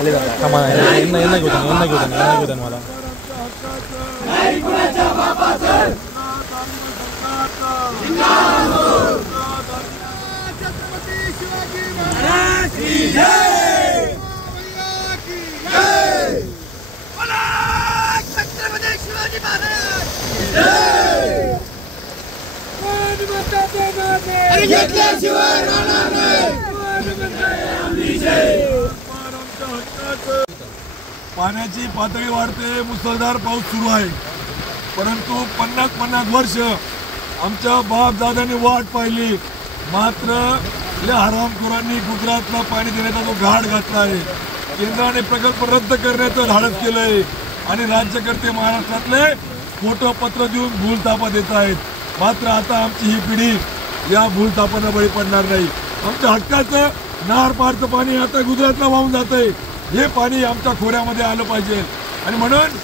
मला पाण्याची पातळी वाढते, मुसळधार पाऊस सुरू आहे, परंतु 50 वर्ष आमच्या बाप दादांनी वाट पाहिली, मात्र या हरामखोरांनी गुजरातला पाणी देण्याचा जो घाट घातला आहे, केंद्राने प्रकल्प रद्द करण्याचं धाडस केलंय आणि राज्यकर्ते महाराष्ट्रातले खोटं पत्र देऊन भूलथापा देत आहेत. मात्र आता आमची ही पिढी या भूलथापांना बळी पडणार नाही. आमच्या हक्काचं नार पारचं पाणी आता गुजरातला वाहून जातंय. हे पाणी आमच्या खोऱ्यामध्ये आलं पाहिजे आणि म्हणून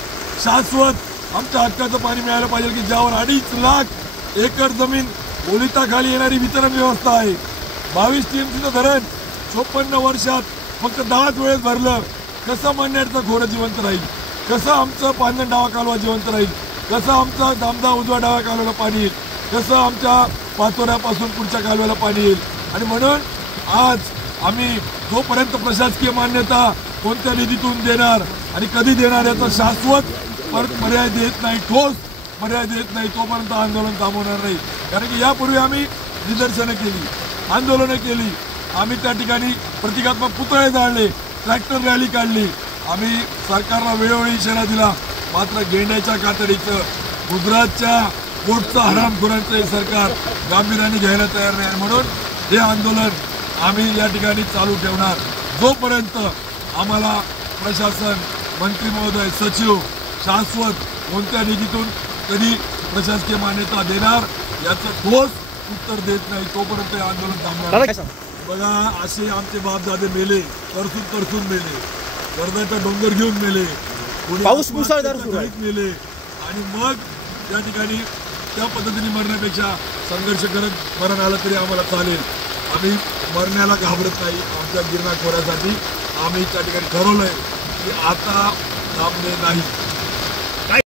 शाश्वत आमच्या हक्काचं पाणी मिळालं पाहिजे की ज्यावर 2.5 लाख एकर जमीन ओलिताखाली येणारी वितरण व्यवस्था आहे. 22 टीएमसीचं धरण 54 वर्षात फक्त 10 वेळेस भरलं. कसं मन्याडचं खोरं जिवंत राहील, कसं आमचं पांजण डावा कालवा जिवंत राहील, कसं आमचं दामदा उजवा डाव्या कालव्याला पाणी येईल, कसं आमच्या पाचोऱ्यापासून पुढच्या कालव्याला पाणी येईल. आणि म्हणून आज आम्ही जोपर्यंत प्रशासकीय मान्यता कोणत्या निधीतून देणार आणि कधी देणार याचा शाश्वत पर्याय देत नाही, ठोस पर्याय देत नाही, तोपर्यंत आंदोलन थांबवणार नाही. कारण की यापूर्वी आम्ही निदर्शनं केली, आंदोलनं केली, आम्ही त्या ठिकाणी प्रतिकात्मक पुतळे जाळले, ट्रॅक्टर रॅली काढली, आम्ही सरकारला वेळोवेळी इशारा दिला. मात्र गेंड्याच्या कातडीचं गुजरातच्या पोटचं हरामखोरांचं हे सरकार गांभीर्याने घ्यायला तयार नाही. आणि म्हणून हे आंदोलन आम्ही या ठिकाणी चालू ठेवणार जोपर्यंत आम्हाला प्रशासन, मंत्री महोदय, सचिव शाश्वत कोणत्या निधीतून कधी प्रशासकीय मान्यता देणार याचं ठोस उत्तर देत नाही, तोपर्यंत हे आंदोलन थांबणार. बघा, असे आमचे बापदादे मेले, तरसून मेले, वर्धाचा डोंगर घेऊन मेले, पाऊस मुसळधार मेले. आणि मग त्या ठिकाणी त्या पद्धतीने मरण्यापेक्षा संघर्ष करत मरण आलं तरी आम्हाला चालेल. आम्ही मरण्याला घाबरत नाही. आमच्या गिरणा खोऱ्यासाठी आम्ही त्या ठिकाणी ठरवलंय की आता थांबणे नाही.